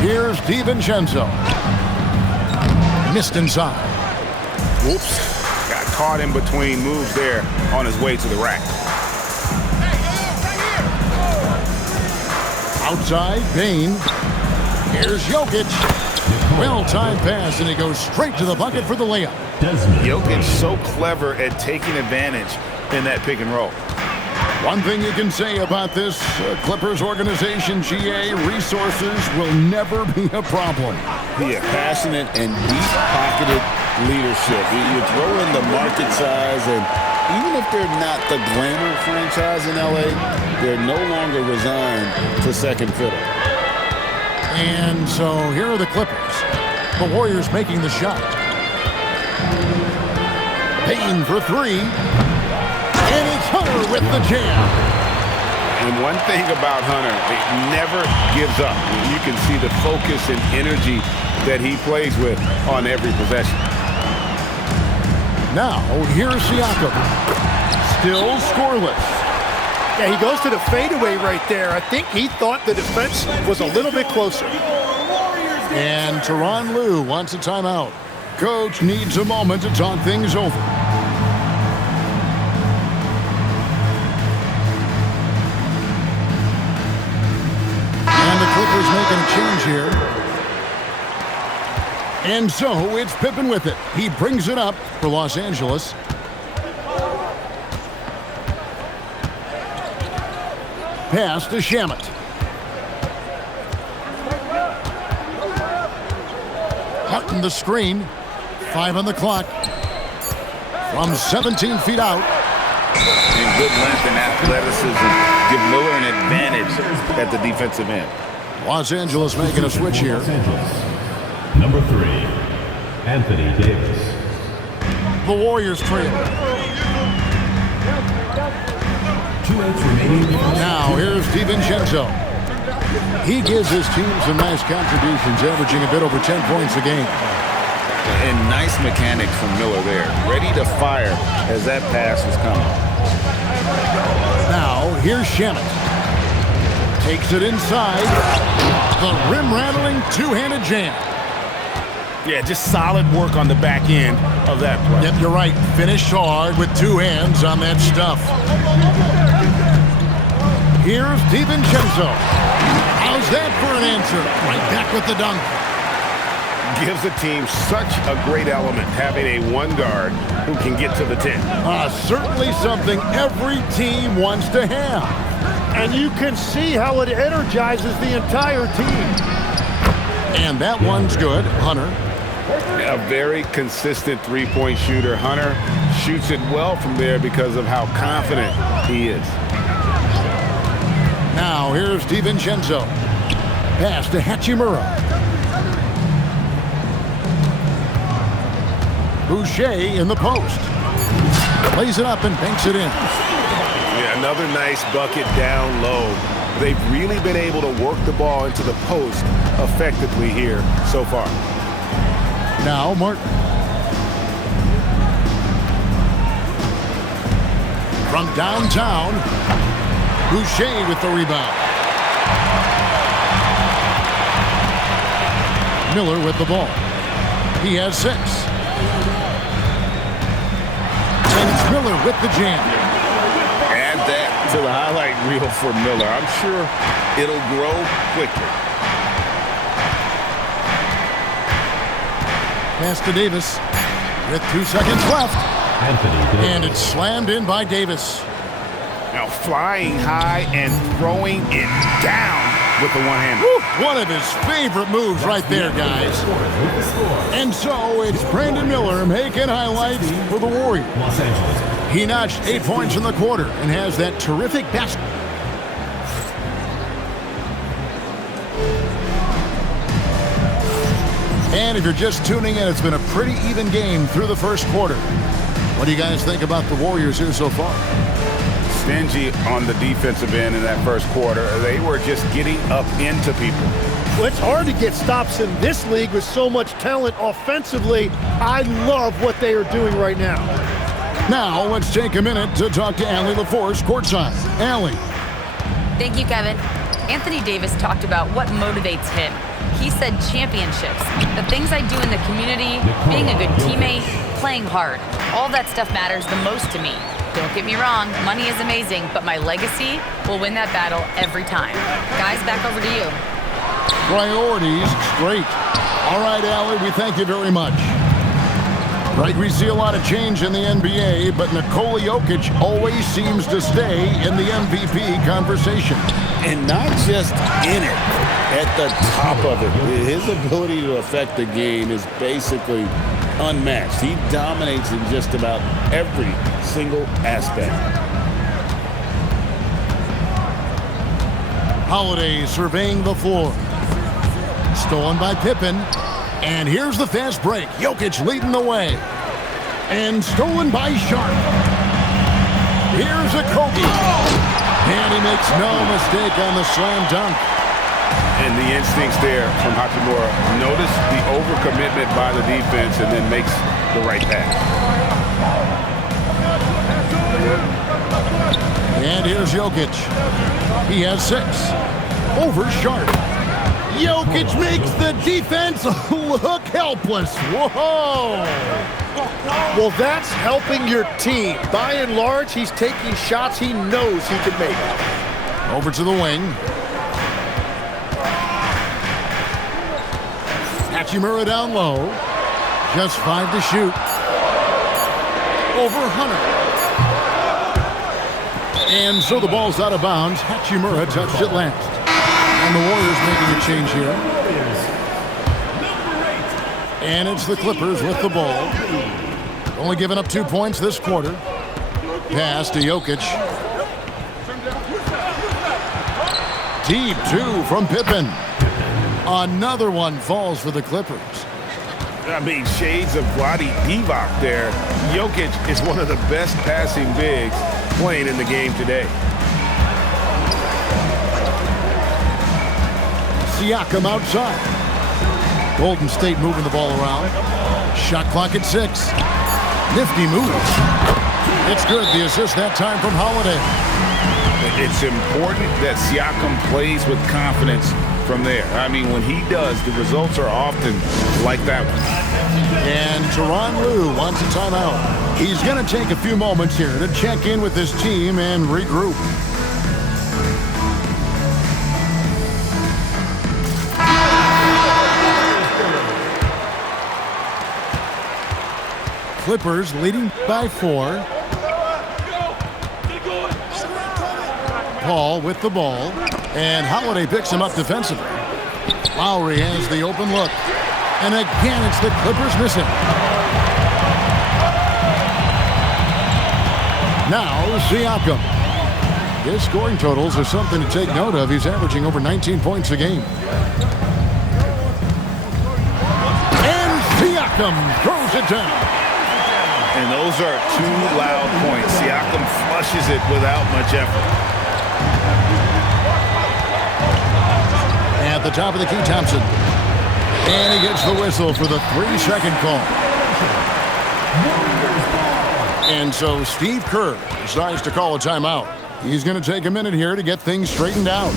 Here's DiVincenzo. Missed inside. Whoops. Got caught in between moves there on his way to the rack. Outside, Bain. Here's Jokic. Well-timed pass, and he goes straight to the bucket for the layup. Jokic so clever at taking advantage in that pick and roll. One thing you can say about this Clippers organization, GA, resources will never be a problem. Yeah, passionate and deep-pocketed leadership. You throw in the market size, and even if they're not the glamour franchise in LA, they're no longer resigned to second fiddle. And so here are the Clippers. The Warriors making the shot. Payne for three. And it's Hunter with the jam. And one thing about Hunter, he never gives up. You can see the focus and energy that he plays with on every possession. Now, here's Siakam. Still scoreless. Yeah, he goes to the fadeaway right there. I think he thought the defense was a little bit closer. And Tyronn Lue wants a timeout. Coach needs a moment to talk things over. And the Clippers making a change here. And so it's Pippen with it. He brings it up for Los Angeles. Pass to Shamet. Hutton the screen. 5 on the clock. From 17 feet out. And good length and athleticism give Miller an advantage at the defensive end. Los Angeles making a switch here. Number 3, Anthony Davis. The Warriors trail. 2-8 remaining. Now here's DiVincenzo. He gives his team some nice contributions, averaging a bit over 10 points a game. And nice mechanics from Miller there. Ready to fire as that pass is coming. Now here's Shamet. Takes it inside. The rim-rattling two-handed jam. Yeah, just solid work on the back end of that play. Yep, you're right. Finished hard with two hands on that stuff. Here's DiVincenzo. How's that for an answer? Right back with the dunk. Gives the team such a great element, having a one guard who can get to the 10. Certainly something every team wants to have. And you can see how it energizes the entire team. And that one's good. Hunter. A very consistent three-point shooter. Hunter shoots it well from there because of how confident he is. Now here's DiVincenzo. Pass to Hachimura. Boucher in the post. Plays it up and banks it in. Yeah, another nice bucket down low. They've really been able to work the ball into the post effectively here so far. Now Martin. From downtown, Boucher with the rebound. Miller with the ball. He has 6. And it's Miller with the jam. Add that to the highlight reel for Miller. I'm sure it'll grow quickly. Pass to Davis with 2 seconds left. Anthony Davis. And it's slammed in by Davis. Now flying high and throwing it down with the one-hander. One of his favorite moves right there, guys. And so it's Brandon Miller making highlights for the Warriors. Los Angeles. He notched 8 points in the quarter and has that terrific basket. And if you're just tuning in, it's been a pretty even game through the first quarter. What do you guys think about the Warriors here so far? Stingy on the defensive end in that first quarter. They were just getting up into people. Well, it's hard to get stops in this league with so much talent offensively. I love what they are doing right now. Now, let's take a minute to talk to Allie LaForce courtside. Allie. Thank you, Kevin. Anthony Davis talked about what motivates him. He said championships, the things I do in the community, being a good teammate, playing hard. All that stuff matters the most to me. Don't get me wrong, money is amazing, but my legacy will win that battle every time. Guys, back over to you. Priorities straight. All right, Allie, we thank you very much. Right, we see a lot of change in the NBA, but Nikola Jokic always seems to stay in the MVP conversation. And not just in it, at the top of it. His ability to affect the game is basically unmatched. He dominates in just about every single aspect. Holiday surveying the floor. Stolen by Pippen. And here's the fast break. Jokic leading the way. And stolen by Sharp. Here's a Kobe. And he makes no mistake on the slam dunk. And the instincts there from Hachimura. Notice the overcommitment by the defense and then makes the right pass. And here's Jokic. He has 6. Over Sharp. Jokic makes the defense look helpless. Whoa! Well, that's helping your team. By and large, he's taking shots he knows he can make. Over to the wing. Hachimura down low. Just 5 to shoot. Over Hunter. And so the ball's out of bounds. Hachimura touched it last. And the Warriors making a change here. And it's the Clippers with the ball. Only giving up 2 points this quarter. Pass to Jokic. Deep 2 from Pippen. Another one falls for the Clippers. I mean, shades of Vlade Divac there. Jokic is one of the best passing bigs playing in the game today. Siakam outside. Golden State moving the ball around. Shot clock at 6. Nifty move. It's good. The assist that time from Holiday. It's important that Siakam plays with confidence from there. I mean, when he does, the results are often like that one. And Tyronn Lue wants a timeout. He's going to take a few moments here to check in with his team and regroup. Clippers leading by 4. Paul with the ball. And Holiday picks him up defensively. Lowry has the open look. And again, it's the Clippers missing. Now, Siakam. His scoring totals are something to take note of. He's averaging over 19 points a game. And Siakam throws it down. And those are 2 loud points. Siakam flushes it without much effort. At the top of the key, Thompson. And he gets the whistle for the 3-second call. And so Steve Kerr decides to call a timeout. He's going to take a minute here to get things straightened out.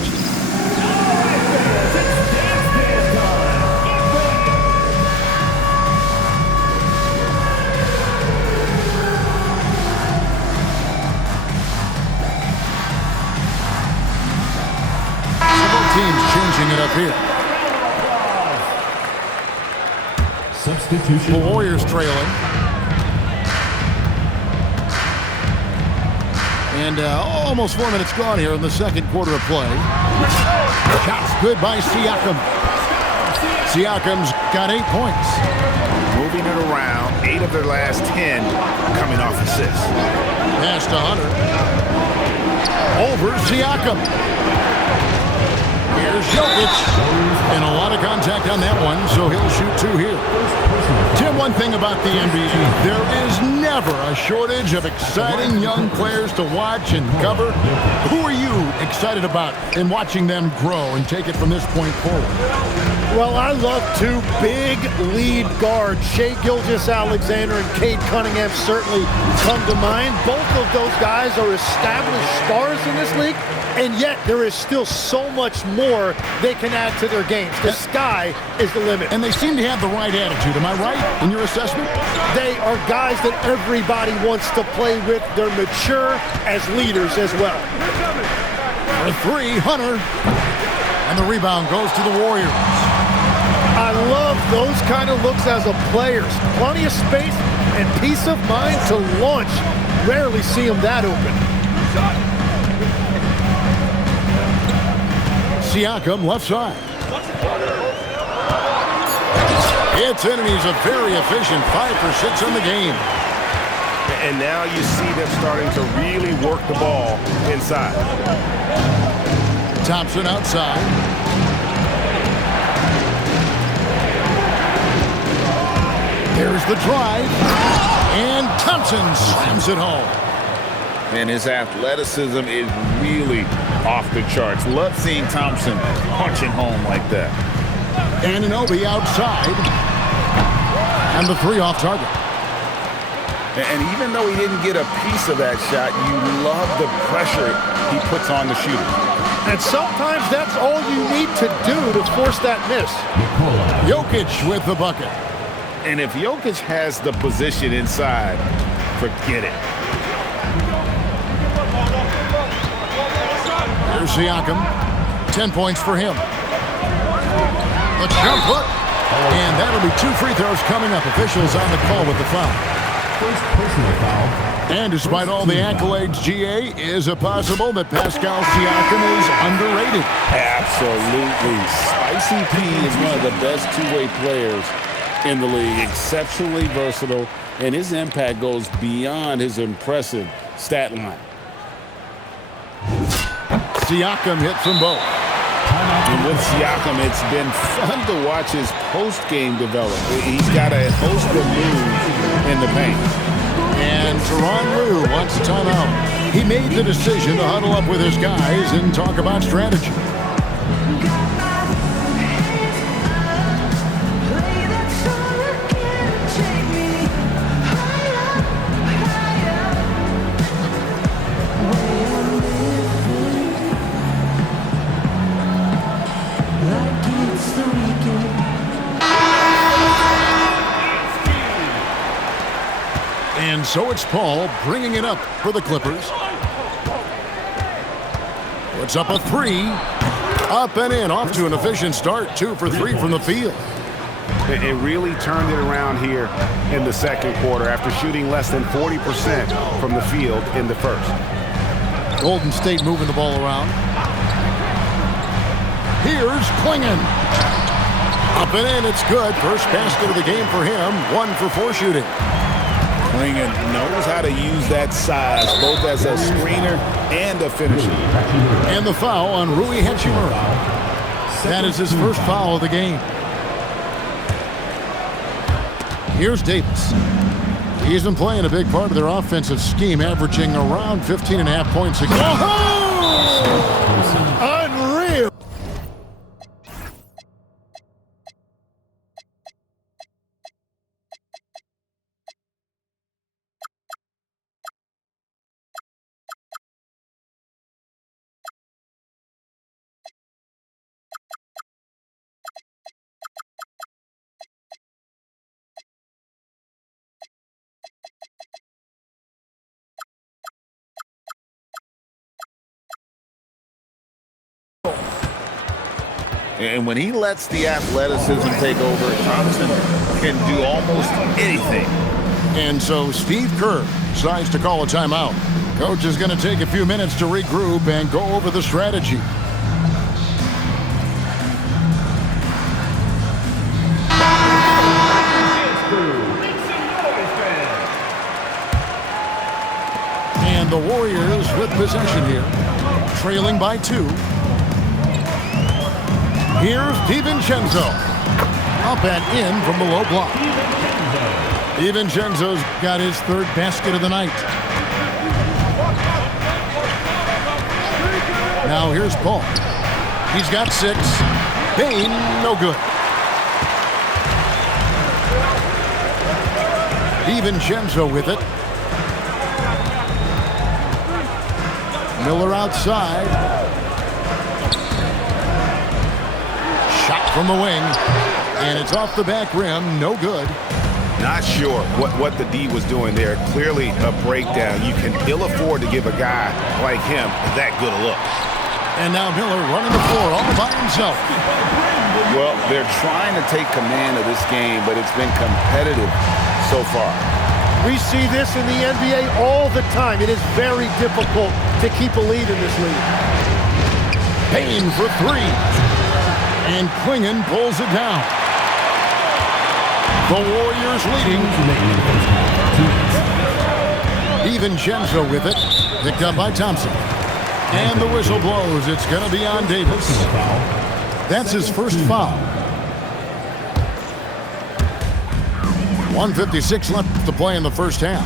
Teams changing it up here. Substitution. The Warriors trailing. And almost 4 minutes gone here in the second quarter of play. Shots good by Siakam. Siakam's got 8 points. Moving it around, 8 of their last 10 coming off assists. Pass to Hunter. Over Siakam. Here's Jokic. And a lot of contact on that one, so he'll shoot 2 here. Tim, one thing about the NBA, there is never a shortage of exciting young players to watch and cover. Who are you excited about in watching them grow and take it from this point forward? Well, I love 2 big lead guards. Shai Gilgeous-Alexander and Cade Cunningham certainly come to mind. Both of those guys are established stars in this league, And yet there is still so much more they can add to their games. The sky is the limit. And they seem to have the right attitude. Am I right in your assessment? They are guys that everybody wants to play with. They're mature as leaders as well. For three, Hunter. And the rebound goes to the Warriors. I love those kind of looks as a player. Plenty of space and peace of mind to launch. Rarely see them that open. Siakam left side. It's in, and he's a very efficient 5 for 6 in the game. And now you see them starting to really work the ball inside. Thompson outside. There's the drive. And Thompson slams it home. And his athleticism is really off the charts. Love seeing Thompson punching home like that. Anunoby outside. And the three off target. And even though he didn't get a piece of that shot, you love the pressure he puts on the shooter. And sometimes that's all you need to do to force that miss. Jokic with the bucket. And if Jokic has the position inside, forget it. Here's Siakam. 10 points for him. The jump hook. And that'll be 2 free throws coming up. Officials on the call with the foul. First personal foul. And despite all the accolades, GA, is it possible that Pascal Siakam is underrated? Absolutely. Spicy P is one of the best two-way players in the league. Exceptionally versatile, and his impact goes beyond his impressive stat line. Siakam hits them both. And with Siakam, it's been fun to watch his post-game develop. He's got a host of moves in the paint. And Tyronn Lue wants a timeout. He made the decision to huddle up with his guys and talk about strategy. And so it's Paul bringing it up for the Clippers. Puts up a three. Up and in. Off to an efficient start. 2 for 3 from the field. It really turned it around here in the second quarter after shooting less than 40% from the field in the first. Golden State moving the ball around. Here's Klingon. Up and in. It's good. First basket of the game for him. 1 for 4 shooting. Klingon knows how to use that size, both as a screener and a finisher. And the foul on Rui Hachimura. That is his first foul of the game. Here's Davis. He's been playing a big part of their offensive scheme, averaging around 15.5 points a game. Oh! Unreal! And when he lets the athleticism take over, Thompson can do almost anything. And so Steve Kerr decides to call a timeout. Coach is going to take a few minutes to regroup and go over the strategy. And the Warriors with possession here, trailing by 2. Here's DiVincenzo. Up and in from the low block. DiVincenzo's got his 3rd basket of the night. Now here's Paul. He's got 6. Payne, no good. DiVincenzo with it. Miller outside. Shot from the wing. And it's off the back rim. No good. Not sure what the D was doing there. Clearly a breakdown. You can ill afford to give a guy like him that good a look. And now Miller running the floor all by himself. Well, they're trying to take command of this game, but it's been competitive so far. We see this in the NBA all the time. It is very difficult to keep a lead in this league. Payne for three. And Klingon pulls it down. The Warriors leading. DiVincenzo with it. Picked up by Thompson. And the whistle blows. It's going to be on Davis. That's his first foul. 1:56 left to play in the first half.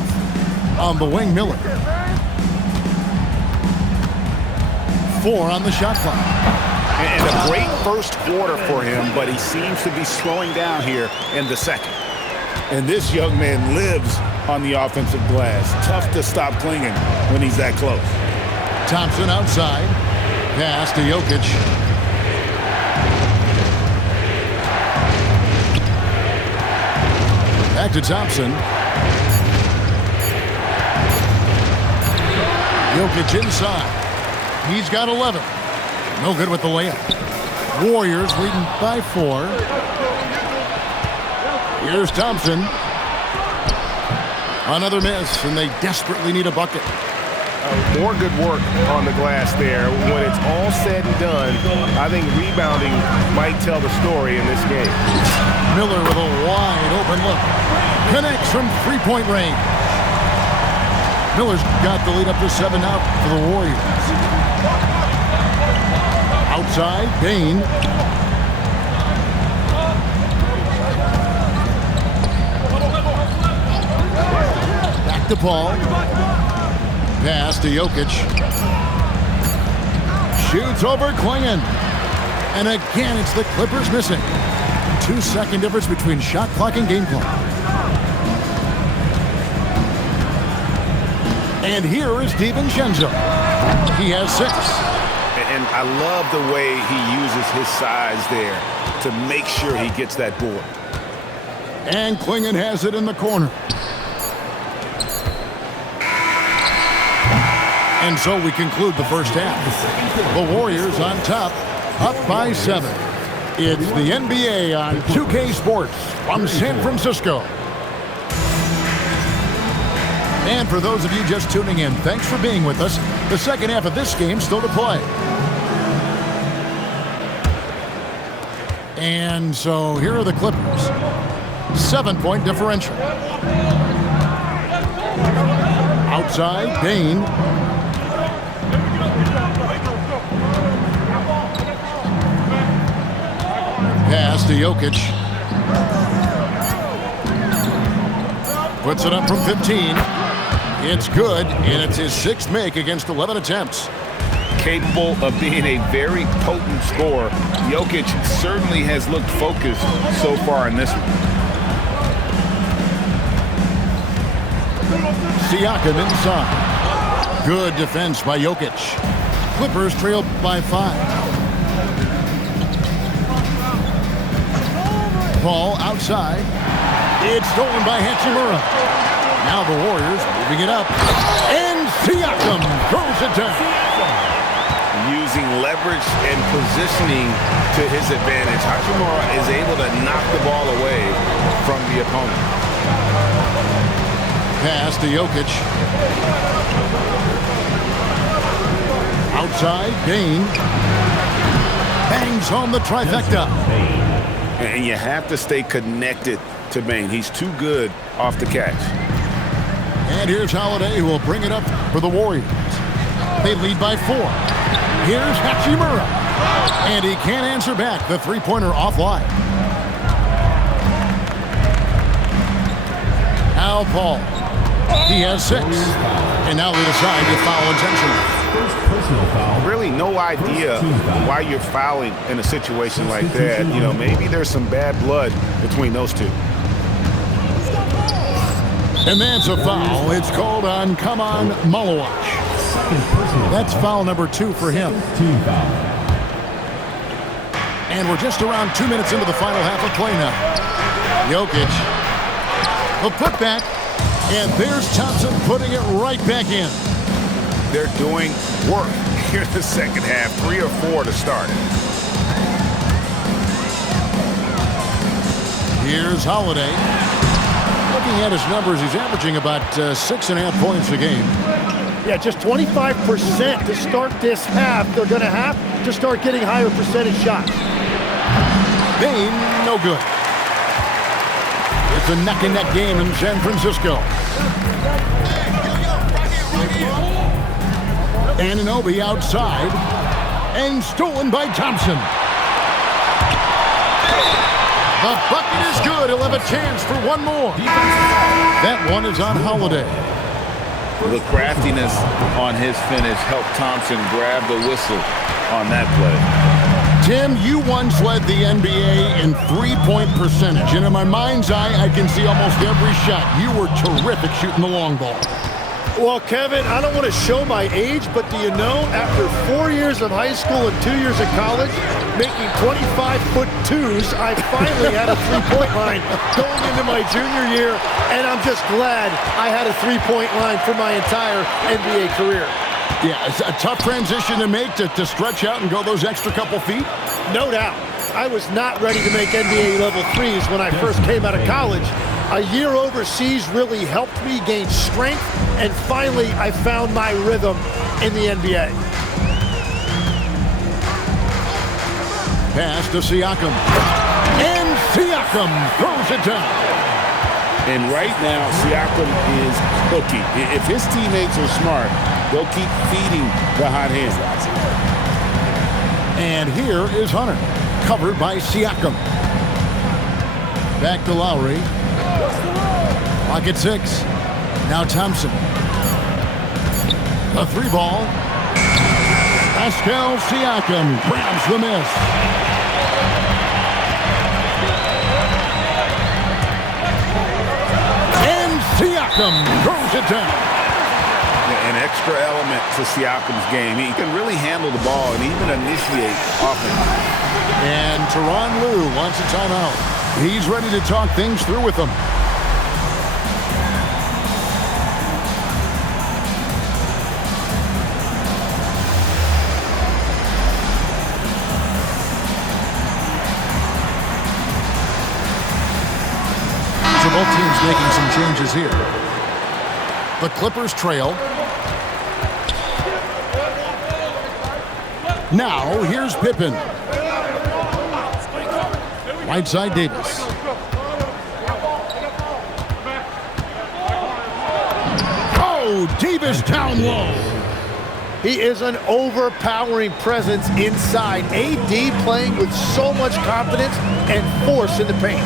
On the wing, Miller. 4 on the shot clock. And a great first quarter for him, but he seems to be slowing down here in the second. And this young man lives on the offensive glass. Tough to stop Klingon when he's that close. Thompson outside. Pass to Jokic. Back to Thompson. Jokic inside. He's got 11. No good with the layup. Warriors leading by 4. Here's Thompson. Another miss, and they desperately need a bucket. More good work on the glass there. When it's all said and done, I think rebounding might tell the story in this game. Miller with a wide open look. Connects from three-point range. Miller's got the lead up to 7 out for the Warriors. Outside, Payne. Back to Paul. Pass to Jokic. Shoots over Klingon. And again, it's the Clippers missing. 2-second difference between shot clock and game clock. And here is DiVincenzo. He has 6. And I love the way he uses his size there to make sure he gets that board. And Klingon has it in the corner. And so we conclude the first half. The Warriors on top, up by 7. It's the NBA on 2K Sports from San Francisco. And for those of you just tuning in, thanks for being with us. The second half of this game still to play. And so here are the Clippers. 7-point differential. Outside, Payne. Pass to Jokic. Puts it up from 15. It's good, and it's his 6th make against 11 attempts. Capable of being a very potent scorer, Jokic certainly has looked focused so far in this one. Siakam inside. Good defense by Jokic. Clippers trail by 5. Paul outside. It's stolen by Hachimura. Now the Warriors moving it up. And Siakam throws it down. Using leverage and positioning to his advantage, Hachimura is able to knock the ball away from the opponent. Pass to Jokic. Outside, Payne. Bangs home the trifecta. And you have to stay connected to Payne. He's too good off the catch. And here's Holiday, who will bring it up for the Warriors. They lead by 4. Here's Hachimura. And he can't answer back. The three-pointer offline. Al Paul. He has 6. And now they decide to foul intentionally. Really no idea why you're fouling in a situation like that. You know, maybe there's some bad blood between those two. And that's a foul. It's called on Kaman Malawach. Second personal That's foul. foul number 2 for him. Team foul. And we're just around 2 minutes into the final half of play now. Jokic. A putback. And there's Thompson putting it right back in. They're doing work here in the second half. 3 or 4 to start. Here's Holiday. Looking at his numbers, he's averaging about 6.5 points a game. Yeah, just 25% to start this half. They're going to have to start getting higher percentage shots. Bain, no good. It's a neck-and-neck game in San Francisco. Anunoby outside. And stolen by Thompson. The bucket is good. He'll have a chance for one more. That one is on Holiday. The craftiness on his finish helped Thompson grab the whistle on that play. Tim, you once led the NBA in three-point percentage, and in my mind's eye, I can see almost every shot. You were terrific shooting the long ball. Well, Kevin, I don't want to show my age, but do you know, after 4 years of high school and 2 years of college, making 25-foot twos, I finally had a three-point line going into my junior year, and I'm just glad I had a three-point line for my entire NBA career. Yeah, it's a tough transition to make to stretch out and go those extra couple feet. No doubt. I was not ready to make NBA level threes when I first came out of college. A year overseas really helped me gain strength, and finally I found my rhythm in the NBA. Pass to Siakam. And Siakam throws it down. And right now, Siakam is cooking. If his teammates are smart, they'll keep feeding the hot hand. And here is Hunter, covered by Siakam. Back to Lowry. Clock at 6. Now Thompson. A 3-ball. Pascal Siakam grabs the miss. And Siakam throws it down. An extra element to Siakam's game. He can really handle the ball and even initiate offense. And Tyronn Lue wants a timeout. He's ready to talk things through with them. So both teams making some changes here. The Clippers trail. Now, here's Pippen. Right side, Davis. Oh, Davis down low. He is an overpowering presence inside. AD playing with so much confidence and force in the paint.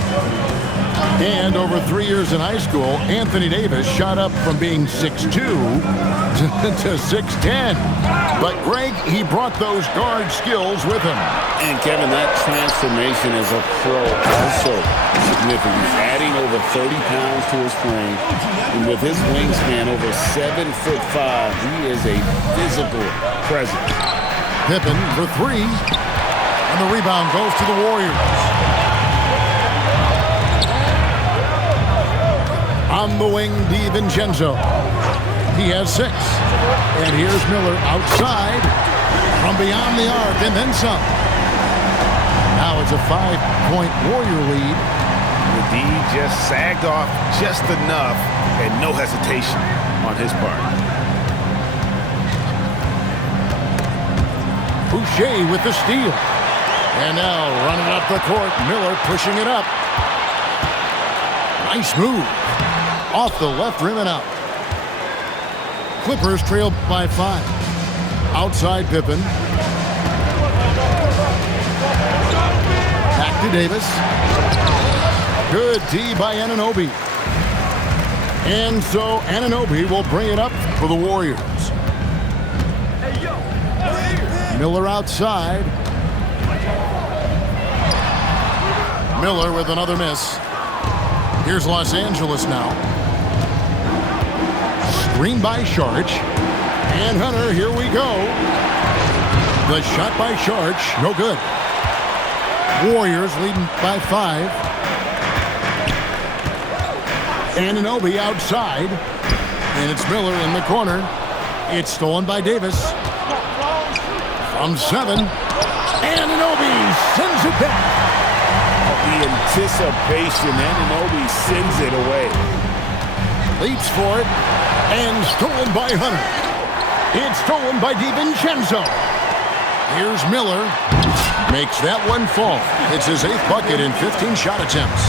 And over 3 years in high school, Anthony Davis shot up from being 6'2" to 6'10". But, Greg, he brought those guard skills with him. And, Kevin, that transformation as a pro also significant. Adding over 30 pounds to his frame. And with his wingspan over 7'5", he is a physical presence. Pippen for 3. And the rebound goes to the Warriors. On the wing, DiVincenzo. He has 6. And here's Miller outside from beyond the arc and then some. Now it's a 5-point Warrior lead. The D just sagged off just enough and no hesitation on his part. Boucher with the steal. And now running up the court, Miller pushing it up. Nice move. Off the left rim and out. Clippers trail by 5. Outside Pippen. Back to Davis. Good D by Anunoby. And so Anunoby will bring it up for the Warriors. Miller outside. Miller with another miss. Here's Los Angeles now. Screen by Sharch. And Hunter, here we go. The shot by Sharch, no good. Warriors leading by 5. Anunoby outside. And it's Miller in the corner. It's stolen by Davis. From 7. Anunoby sends it back. The anticipation, Anunoby sends it away. Leaps for it. And stolen by Hunter. It's stolen by DiVincenzo. Here's Miller. Makes that one fall. It's his 8th bucket in 15 shot attempts.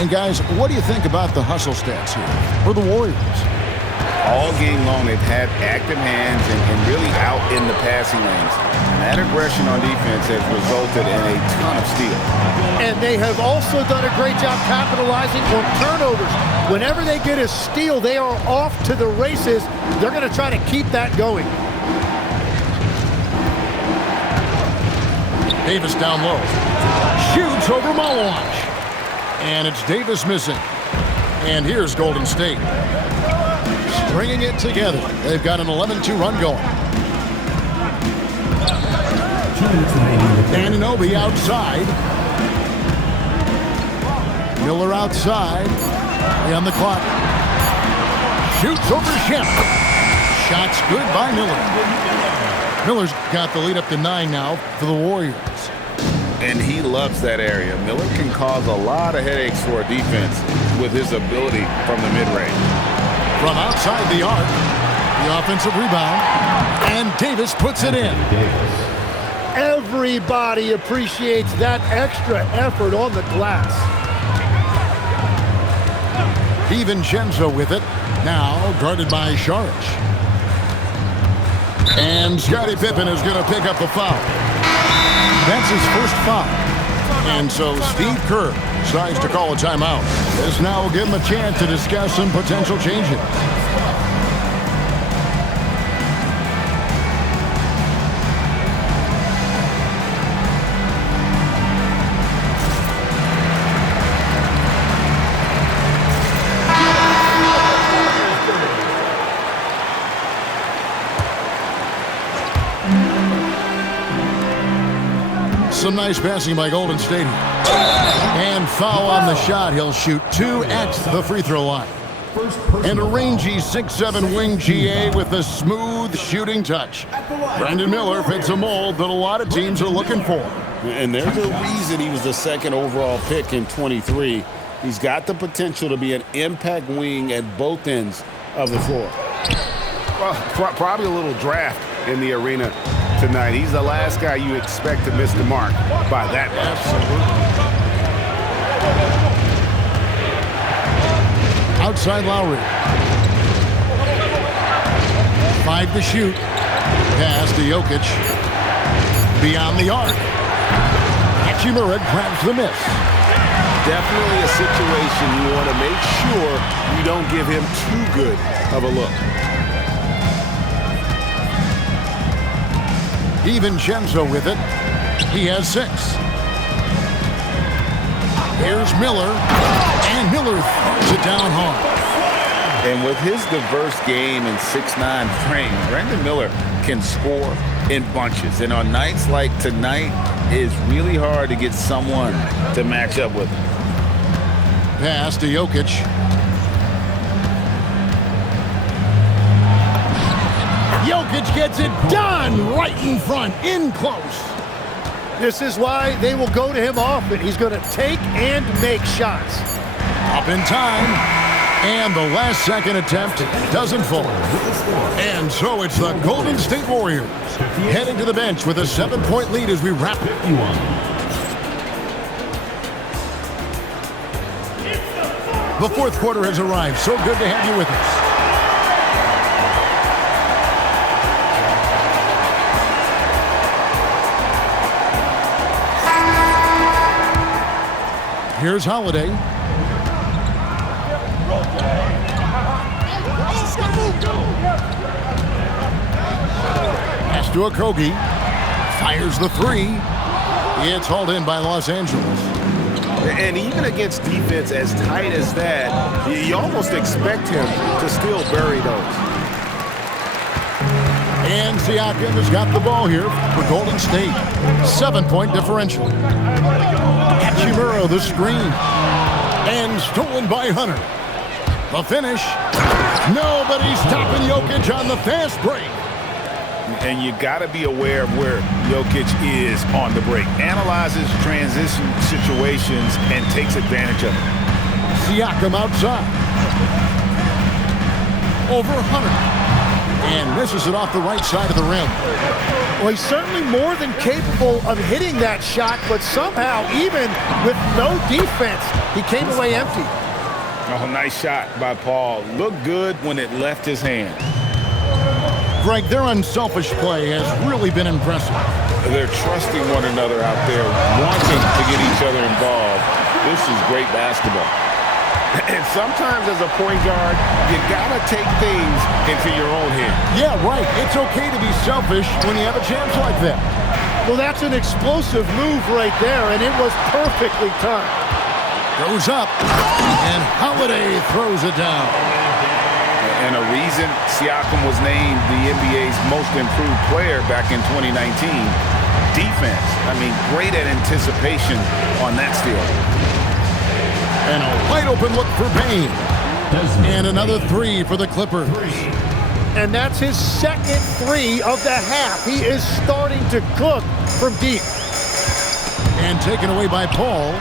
And guys, what do you think about the hustle stats here for the Warriors? All game long, they've had active hands and really out in the passing lanes. And that aggression on defense has resulted in a ton of steals. And they have also done a great job capitalizing on turnovers. Whenever they get a steal, they are off to the races. They're going to try to keep that going. Davis down low. Shoots over Malawach. And it's Davis missing. And here's Golden State. Stringing it together. They've got an 11-2 run going. Anunoby outside. Miller outside. On the clock. Shoots over Shem. Shots good by Miller. Miller's got the lead up to 9 now for the Warriors. And he loves that area. Miller can cause a lot of headaches for a defense with his ability from the mid-range. From outside the arc, the offensive rebound, and Davis puts it in. Everybody appreciates that extra effort on the glass. DiVincenzo with it, now guarded by Sharch. And Scottie Pippen is going to pick up the foul. That's his first foul. And so Steve Kerr decides to call a timeout. This now will give him a chance to discuss some potential changes. Some nice passing by Golden State. And foul on the shot. He'll shoot 2 at the free throw line. And a rangy 6'7" wing GA with a smooth shooting touch. Brandon Miller fits a mold that a lot of teams are looking for. And there's a reason he was the 2nd overall pick in 23. He's got the potential to be an impact wing at both ends of the floor. Well, probably a little draft in the arena tonight. He's the last guy you expect to miss the mark by that much. Outside Lowry. 5 to shoot. Pass to Jokic. Beyond the arc. Hachimura grabs the miss. Definitely a situation you want to make sure you don't give him too good of a look. DiVincenzo with it. He has 6. Here's Miller. And Miller throws it down hard. And with his diverse game and 6'9" frame, Brandon Miller can score in bunches. And on nights like tonight, it's really hard to get someone to match up with him. Pass to Jokic. Jokic gets it done right in front, in close. This is why they will go to him often. He's going to take and make shots. Up in time, and the last second attempt doesn't fall. And so it's the Golden State Warriors heading to the bench with a 7-point lead as we wrap it. The 4th quarter has arrived. So good to have you with us. Here's Holiday. Pass to Okogie. Fires the 3. It's hauled in by Los Angeles. And even against defense as tight as that, you almost expect him to still bury those. And Siakam has got the ball here for Golden State. 7-point differential. Hachimura the screen. And stolen by Hunter. The finish. Nobody's stopping Jokic on the fast break. And you got to be aware of where Jokic is on the break. Analyzes transition situations and takes advantage of it. Siakam outside. Over Hunter. And misses it off the right side of the rim. Well, he's certainly more than capable of hitting that shot, but somehow, even with no defense, he came away empty. Oh, nice shot by Paul. Looked good when it left his hand. Greg, their unselfish play has really been impressive. They're trusting one another out there, wanting to get each other involved. This is great basketball. And sometimes as a point guard, you gotta take things into your own hand. Yeah, right. It's okay to be selfish when you have a chance like that. Well, that's an explosive move right there, and it was perfectly timed. Goes up, and Holiday throws it down. And a reason Siakam was named the NBA's most improved player back in 2019. Defense. I mean, great at anticipation on that steal. And a wide open look for Payne. And another three for the Clippers. And that's his second three of the half. He is starting to cook from deep. And taken away by Paul.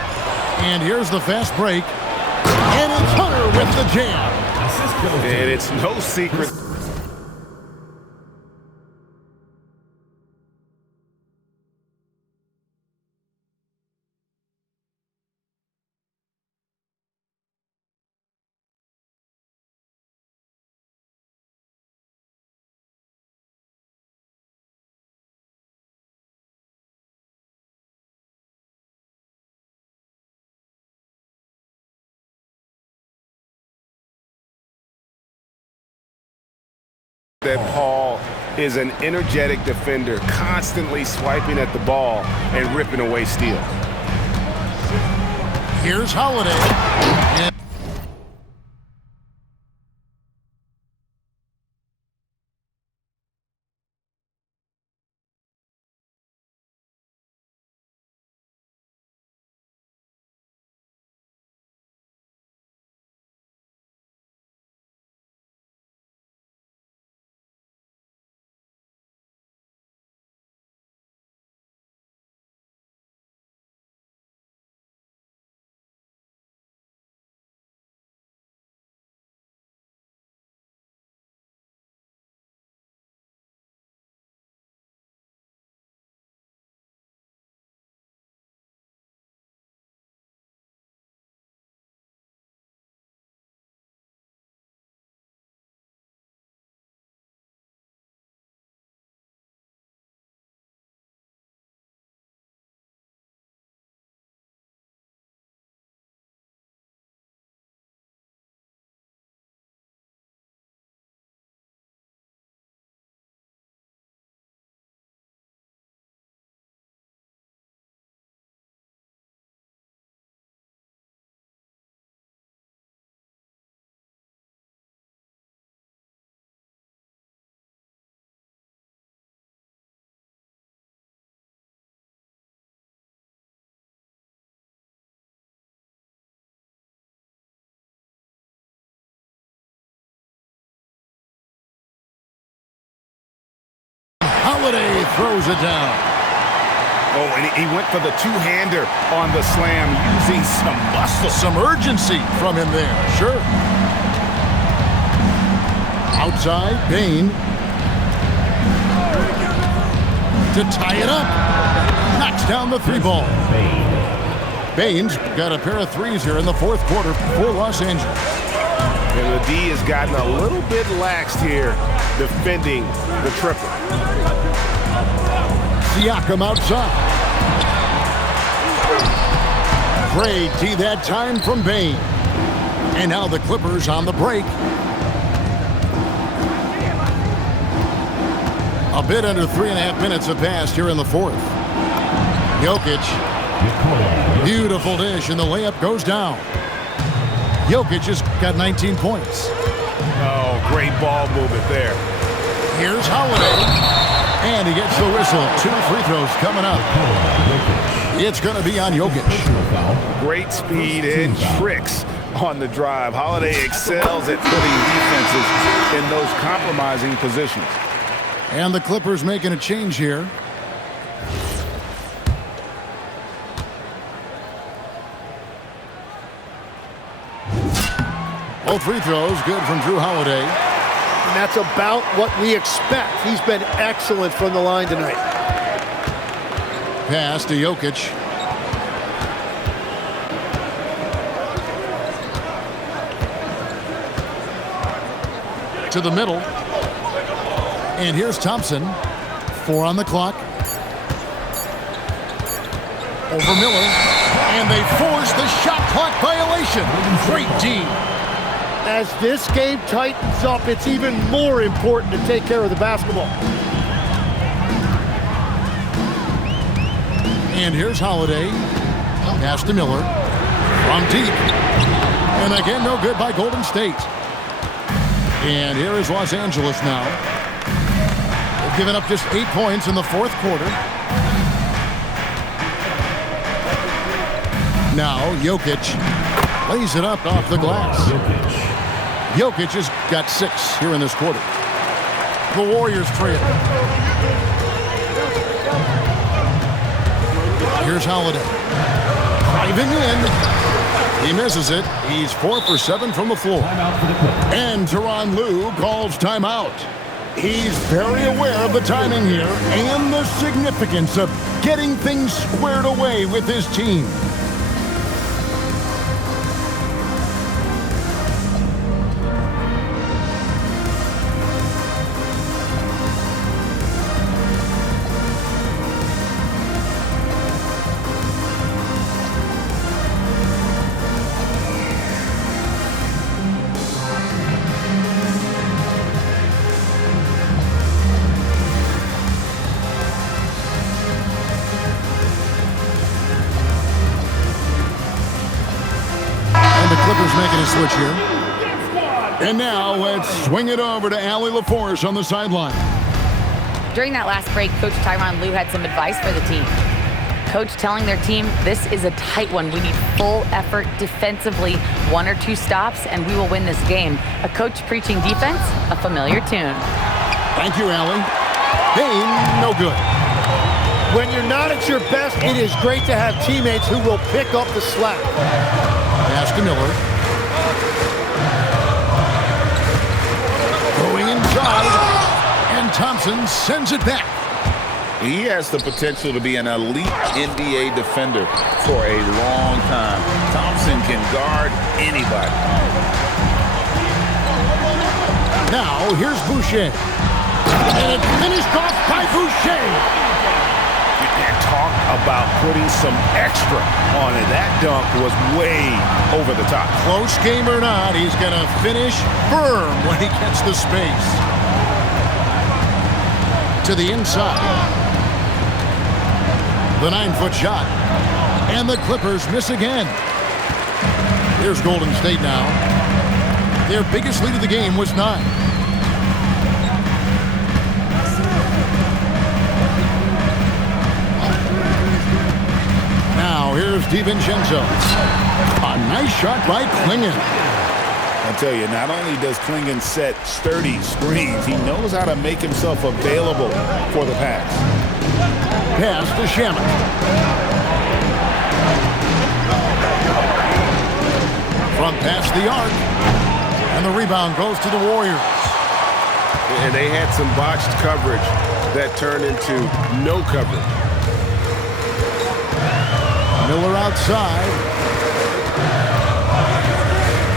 And here's the fast break. And it's Hunter with the jam. And it's no secret. That Paul is an energetic defender, constantly swiping at the ball and ripping away steals. Here's Holiday. And Holiday throws it down. Oh, and he went for the two-hander on the slam, using some muscle. Some urgency from him there, sure. Outside, Payne. To tie it up. Knocks down the three ball. Payne's got a pair of threes here in the fourth quarter for Los Angeles. And the D has gotten a little bit laxed here defending the triple. Siakam outside. Great D that time from Payne. And now the Clippers on the break. A bit under 3.5 minutes have passed here in the fourth. Jokic. Beautiful dish, and the layup goes down. Jokic has got 19 points. Oh, great ball movement there. Here's Holiday. And he gets the whistle. 2 free throws coming up. It's going to be on Jokic. Great speed and tricks on the drive. Holiday excels at putting defenses in those compromising positions. And the Clippers making a change here. Both free throws good from Drew Holiday. And that's about what we expect. He's been excellent from the line tonight. Pass to Jokic. To the middle. And here's Thompson. 4 on the clock. Over Miller. And they force the shot clock violation. Great D. As this game tightens up, it's even more important to take care of the basketball. And here's Holiday. Pass to Miller. From deep. And again, no good by Golden State. And here is Los Angeles now. They've given up just 8 points in the 4th quarter. Now, Jokic lays it up off the glass. Jokic has got 6 here in this quarter. The Warriors trail. Here's Holiday. Driving in. He misses it. He's 4 for 7 from the floor. And Tyronn Lue calls timeout. He's very aware of the timing here and the significance of getting things squared away with his team. Making a switch here. And now let's swing it over to Allie LaForce on the sideline. During that last break, Coach Tyronn Lue had some advice for the team. Coach telling their team, this is a tight one. We need full effort defensively, 1 or 2 stops, and we will win this game. A coach preaching defense, a familiar tune. Thank you, Allie. Game, no good. When you're not at your best, it is great to have teammates who will pick up the slack. Pass to Miller. Going inside, and Thompson sends it back. He has the potential to be an elite NBA defender for a long time. Thompson can guard anybody. Now, here's Boucher. And it's finished off by Boucher. And talk about putting some extra on it. That dunk was way over the top. Close game or not, he's going to finish firm when he gets the space. To the inside. The 9-foot shot. And the Clippers miss again. Here's Golden State now. Their biggest lead of the game was 9. Now here's DiVincenzo. A nice shot by Klingon. I tell you, not only does Klingon set sturdy screens, he knows how to make himself available for the pass. Pass to Shamet. From past the arc. And the rebound goes to the Warriors. And they had some botched coverage that turned into no coverage. Miller outside.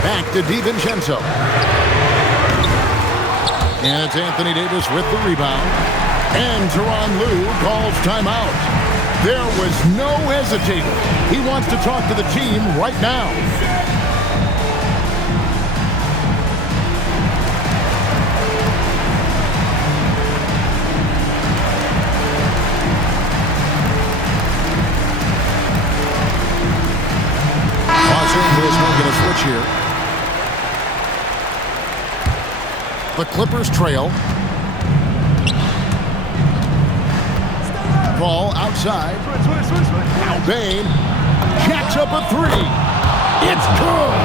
Back to DiVincenzo. And it's Anthony Davis with the rebound. And Tyronn Lue calls timeout. There was no hesitating. He wants to talk to the team right now. Making a switch here. The Clippers trail. ball outside. Now Bain jacks up a three. It's good.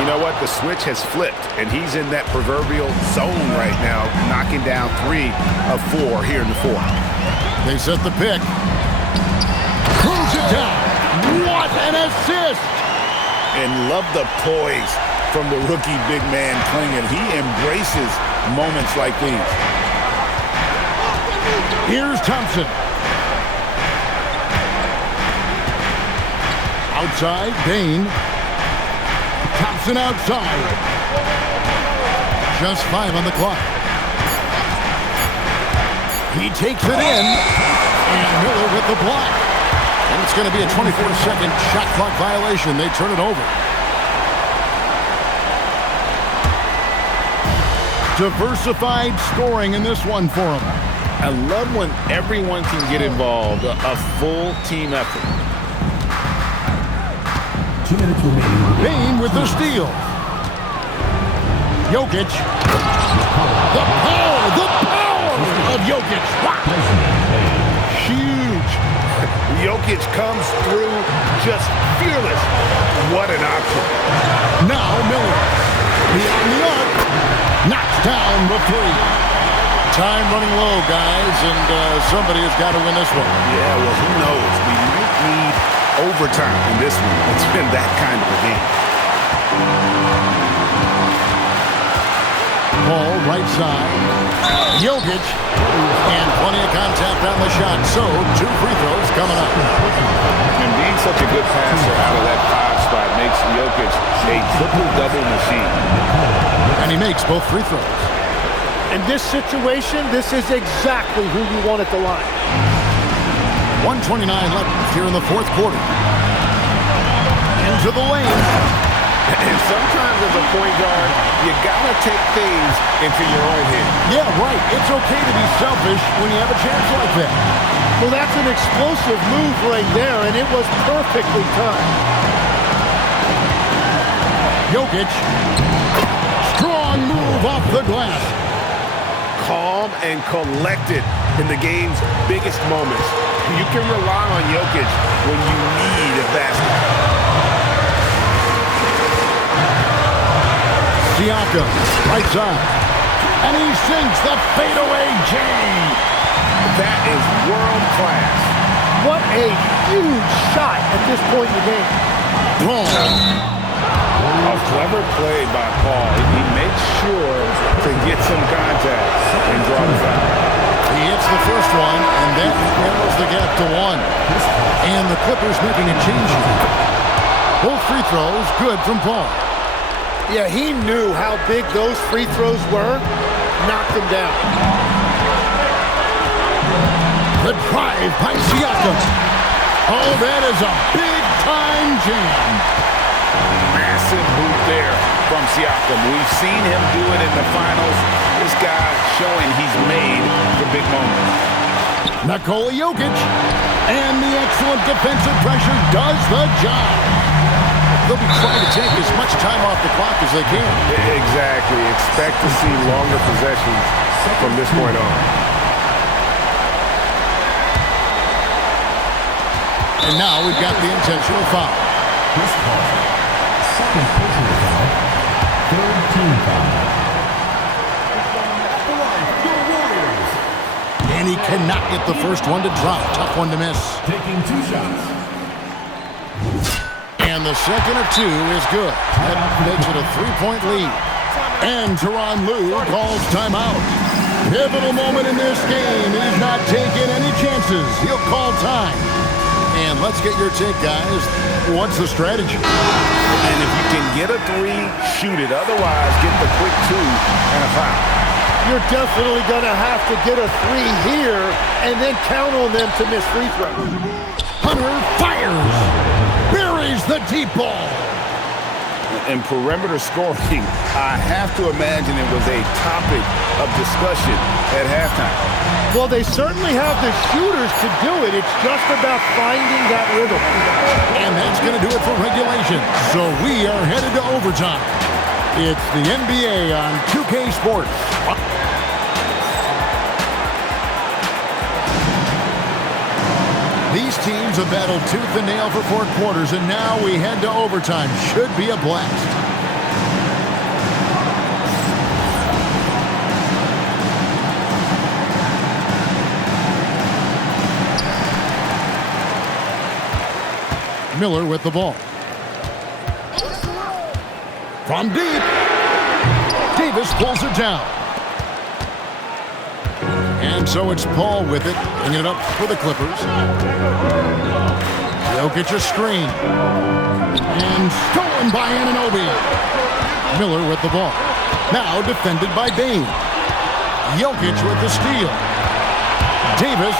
You know what? The switch has flipped, and he's in that proverbial zone right now, knocking down 3 of 4 here in the fourth. They set the pick. Throws it down. What an assist! And love the poise from the rookie big man Klingon. He embraces moments like these. Here's Thompson. Outside, Bain. Thompson outside. Just 5 on the clock. He takes it in. And Miller with the block. And it's going to be a 24-second shot clock violation. They turn it over. Diversified scoring in this one for him. I love when everyone can get involved, a full team effort. 2 minutes remaining. Bain with the steal. Jokic. The power of Jokic. Wow. Huge. Jokic comes through just fearless. What an option. Now Miller. Beyond the arc. Knocks down the three. Time running low, guys, and somebody has got to win this one. Yeah, well, who knows? We might need overtime in this one. It's been that kind of a game. Ball right side. Jokic. And plenty of contact on the shot. So, 2 free throws coming up. And being such a good passer out of that 5 spot makes Jokic a triple-double machine. And he makes both free throws. In this situation, this is exactly who you want at the line. 1:29 left here in the fourth quarter. Into the lane. And sometimes as a point guard, you gotta take things into your own hand. Yeah, right. It's okay to be selfish when you have a chance like that. Well, that's an explosive move right there, and it was perfectly timed. Jokic. Strong move off the glass. Calm and collected in the game's biggest moments. You can rely on Jokic when you need a basket. Siakam, right side. And he sinks the fadeaway jam. That is world class. What a huge shot at this point in the game. Boom. A clever play by Paul. He makes sure to get some contact and draw the foul. He hits the first one, and that narrows the gap to 1. And the Clippers making a change here. Both free throws good from Paul. Yeah, he knew how big those free throws were. Knocked them down. The drive by Siakam. Oh, that is a big-time jam. Massive boot there from Siakam. We've seen him do it in the finals. This guy showing he's made the big moments. Nikola Jokic. And the excellent defensive pressure does the job. They'll be trying to take as much time off the clock as they can. Exactly. Expect to see longer possessions from this point on. And now we've got the intentional foul. This call. Second personal foul. Third team foul. And he cannot get the first one to drop. Tough one to miss. Taking 2 shots. And the second of 2 is good. That makes it a 3-point lead. And Tyronn Lue calls timeout. Pivotal moment in this game. He's not taking any chances. He'll call time. And let's get your take, guys. What's the strategy? And if you can get a 3, shoot it. Otherwise, get the quick 2 and a foul. You're definitely going to have to get a 3 here and then count on them to miss free throws. Hunter fires. Buries the deep ball. And perimeter scoring, I have to imagine it was a topic of discussion at halftime. Well, they certainly have the shooters to do it. It's just about finding that rhythm. And that's going to do it for regulation. So we are headed to overtime. It's the NBA on 2K Sports. These teams have battled tooth and nail for 4 quarters, and now we head to overtime. Should be a blast. Miller with the ball. From deep. Davis pulls it down. And so it's Paul with it, bringing it up for the Clippers. Jokic a screen. And stolen by Anunoby. Miller with the ball. Now defended by Bain. Jokic with the steal. Davis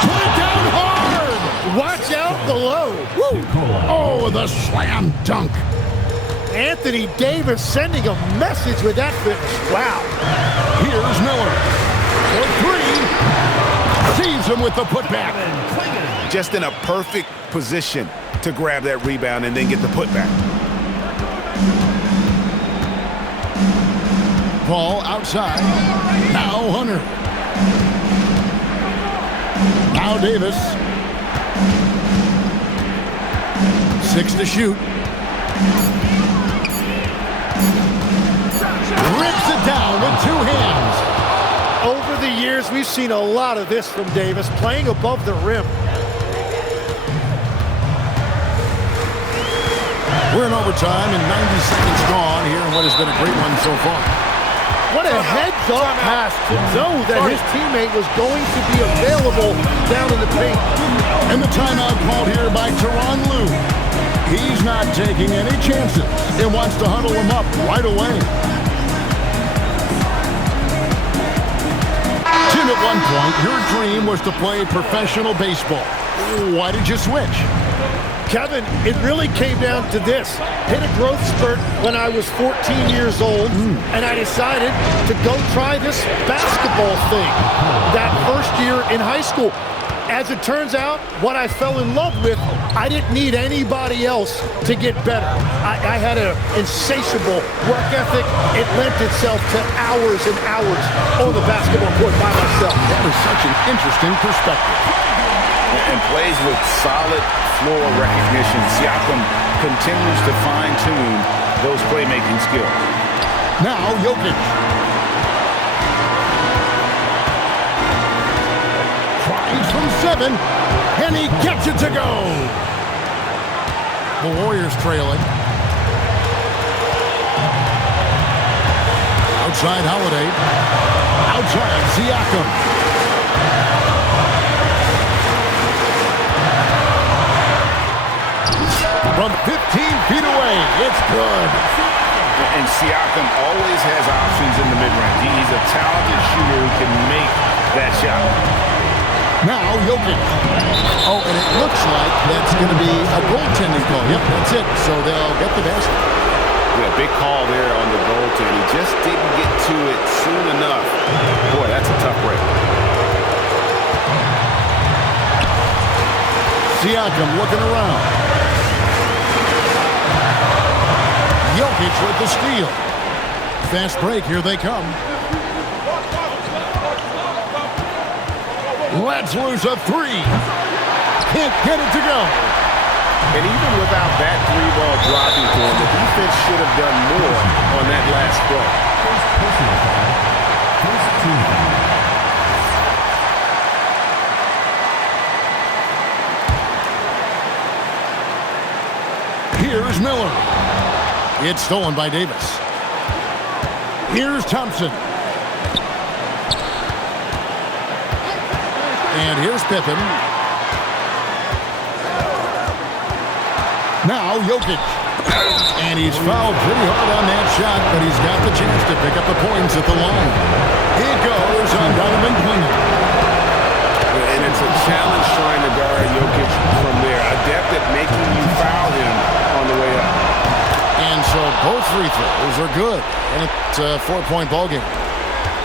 put it down hard. Watch out below. Woo. Oh, the slam dunk. Anthony Davis sending a message with that finish. Wow. Here's Miller. For 3. Sees him with the putback. Just in a perfect position to grab that rebound and then get the putback. Ball outside. Now Hunter. Now Davis. 6 to shoot. Rips it down with 2 hands. Over the years, we've seen a lot of this from Davis, playing above the rim. We're in overtime and 90 seconds gone here in what has been a great one so far. What a heads-up pass to know that his teammate was going to be available down in the paint. And the timeout called here by Tyronn Lue. He's not taking any chances and wants to huddle him up right away. Tim, at one point, your dream was to play professional baseball. Why did you switch? Kevin, it really came down to this. Hit a growth spurt when I was 14 years old, and I decided to go try this basketball thing that first year in high school. As it turns out, what I fell in love with, I didn't need anybody else to get better. I had an insatiable work ethic. It lent itself to hours and hours on the basketball court by myself. That was such an interesting perspective. And plays with solid floor recognition. Siakam continues to fine-tune those playmaking skills. Now Jokic. Tries from 7, and he gets it to go. The Warriors trailing. Outside Holiday. Outside Siakam. From 15 feet away, it's good. And Siakam always has options in the mid-range. He's a talented shooter who can make that shot. Now Jokic. Oh, and it looks like that's going to be a goaltending call. Yep, that's it. So they'll get the basket. Yeah, big call there on the goaltend. He just didn't get to it soon enough. Boy, that's a tough break. Siakam looking around. Jokic with the steal. Fast break, here they come. Lets loose a 3. Can't get it to go. And even without that 3-ball dropping for him, the defense should have done more on that last play. First team foul. Here's Miller. It's stolen by Davis. Here's Thompson. And here's Pippen. Now Jokic. And he's fouled pretty hard on that shot, but he's got the chance to pick up the points at the line. It goes on Donovan Clingan. And it's a challenge trying to guard Jokic from there. Adept at making you foul him on the way up. And so both free throws are good. And it's a 4-point ball game.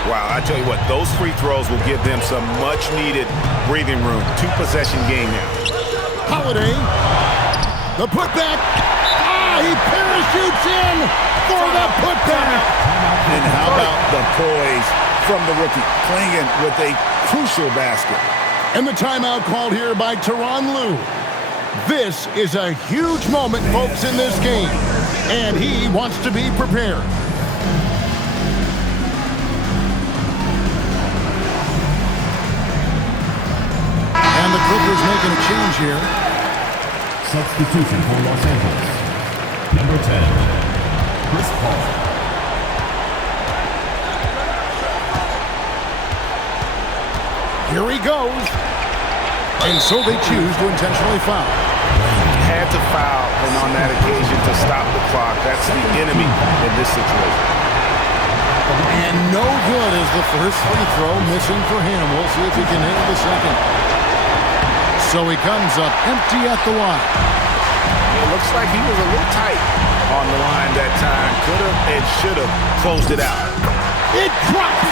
Wow, I tell you what, those free throws will give them some much-needed breathing room. 2-possession game now. Holiday. The putback. He parachutes in for the putback. And how about the poise from the rookie? Clingan with a crucial basket. And the timeout called here by Tyronn Lue. This is a huge moment, folks, in this game, and he wants to be prepared. And the Clippers making a change here. Substitution for Los Angeles. Number 10, Chris Paul. Here he goes. And so they choose to intentionally foul. Had to foul, and on that occasion to stop the clock. That's the enemy in this situation. And no good is the first free throw missing for him. We'll see if he can hit the second. So he comes up empty at the line. It looks like he was a little tight on the line that time. Could have and should have closed it out. It drops.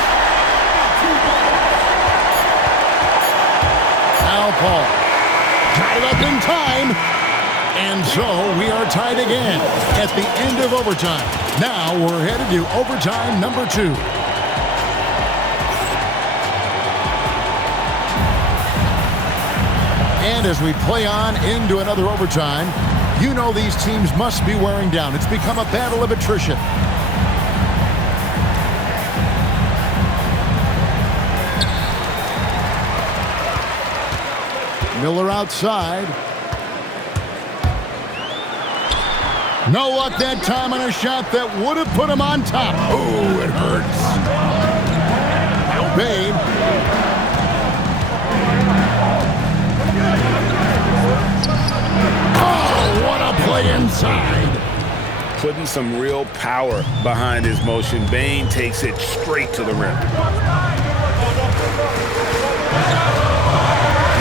Now Paul got it up in time. And so we are tied again at the end of overtime. Now we're headed to overtime number 2. And as we play on into another overtime, you know these teams must be wearing down. It's become a battle of attrition. Miller outside. No luck that time on a shot that would have put him on top. Oh, it hurts. Now Babe. Oh, what a play inside. Putting some real power behind his motion. Bane takes it straight to the rim.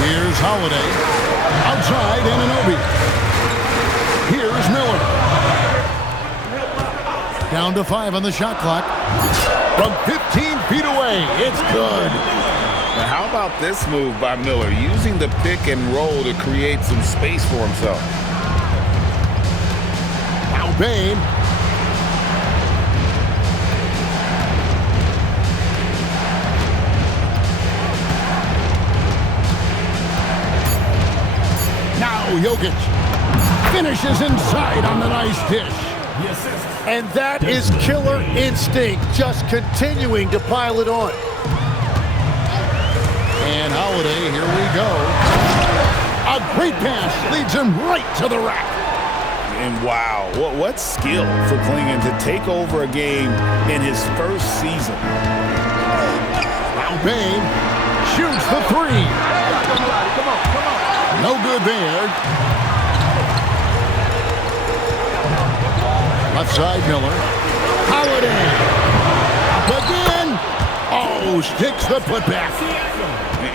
Here's Holiday. Outside, Anunoby. Here's Miller. Down to 5 on the shot clock. From 15 feet away, it's good. Now how about this move by Miller, using the pick and roll to create some space for himself? Now Babe. Now Jokic finishes inside on the nice dish. And that is killer instinct, just continuing to pile it on. And Holiday, here we go. A great pass leads him right to the rack. And wow, what skill for Klingon to take over a game in his first season. Now Babe shoots the 3. No good there. Left side, Miller. Holiday. Again. Oh, sticks the putback.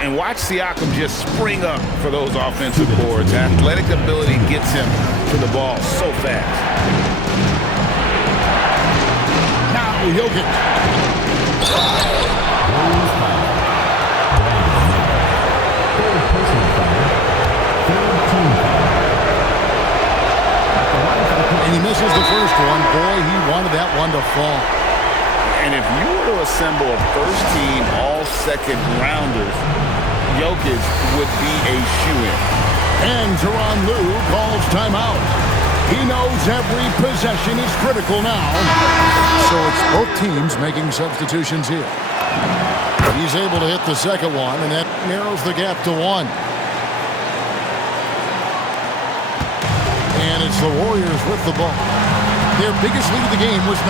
And watch Siakam just spring up for those offensive boards. Athletic ability gets him to the ball so fast. Now Jokic. And he misses the first one. Boy, he wanted that one to fall. And if you were to assemble a first-team all-second rounders, Jokic would be a shoo-in. And Tyronn Lue calls timeout. He knows every possession is critical now. So it's both teams making substitutions here. He's able to hit the second one, and that narrows the gap to 1. And it's the Warriors with the ball. Their biggest lead of the game was 9.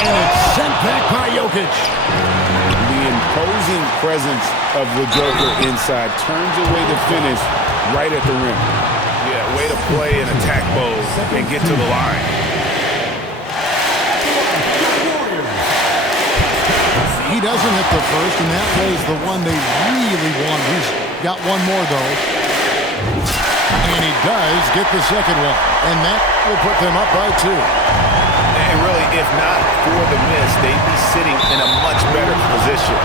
And it's sent back by Jokic. The imposing presence of the Joker inside turns away the finish right at the rim. Yeah, way to play an attack mode and get to the line. He doesn't hit the first, and that was the one they really wanted. He's got one more, though. And he does get the second one. And that will put them up by 2. And really, if not for the miss, they'd be sitting in a much better position.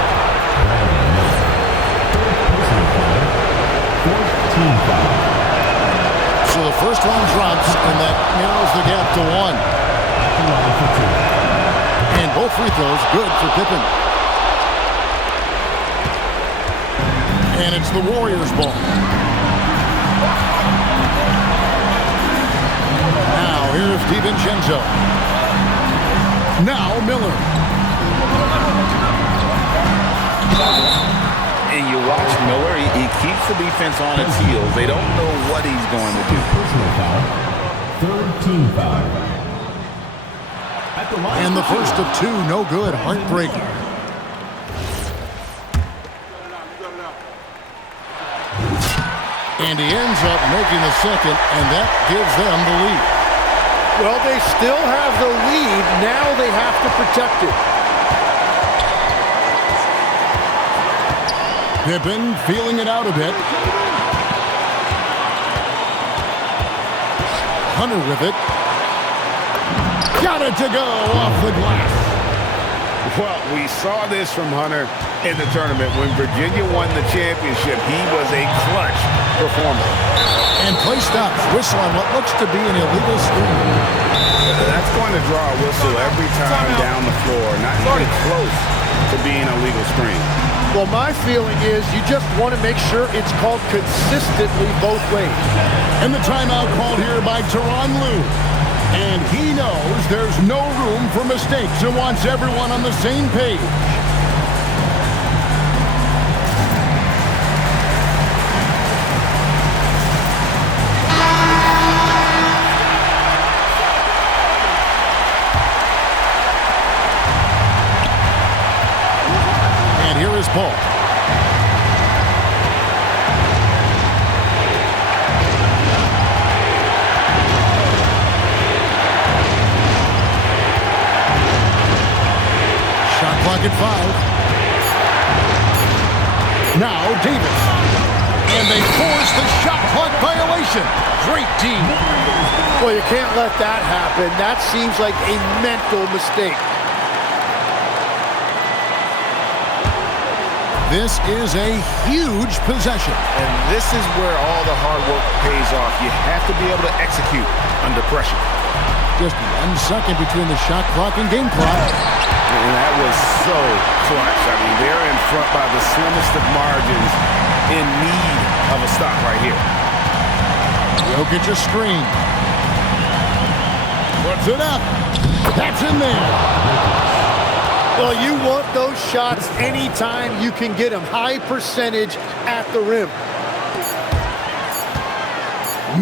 So the first one drops, and that narrows the gap to 1. And both free throws good for Pippen. And it's the Warriors' ball. Now here's DiVincenzo. Now Miller. And you watch Miller, he keeps the defense on its heels. They don't know what he's going to do. Personal foul. Third team foul. And the first of two, no good. Heartbreaking. And he ends up making the second, and that gives them the lead. Well, they still have the lead. Now they have to protect it. Pippen feeling it out a bit. Hunter with it. Got it to go off the glass. Well, we saw this from Hunter in the tournament. When Virginia won the championship, he was a clutch performer. And play stops. Whistle on what looks to be an illegal screen. That's going to draw a whistle every time down the floor. Not even close to being a legal screen. Well, my feeling is you just want to make sure it's called consistently both ways. And the timeout called here by Tyronn Lue. And he knows there's no room for mistakes and wants everyone on the same page. And here is Paul. Clock at 5. Now Davis. And they force the shot clock violation. Great team. Well, you can't let that happen. That seems like a mental mistake. This is a huge possession. And this is where all the hard work pays off. You have to be able to execute under pressure. Just 1 second between the shot clock and game clock. And that was so clutch. I mean, they're in front by the slimmest of margins, in need of a stop right here. Jokic a screen. Puts it up. That's in there. Well, you want those shots anytime you can get them. High percentage at the rim.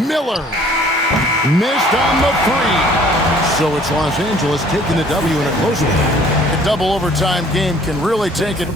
Miller. Missed on the 3. So it's Los Angeles taking the W in a close one. A double overtime game can really take it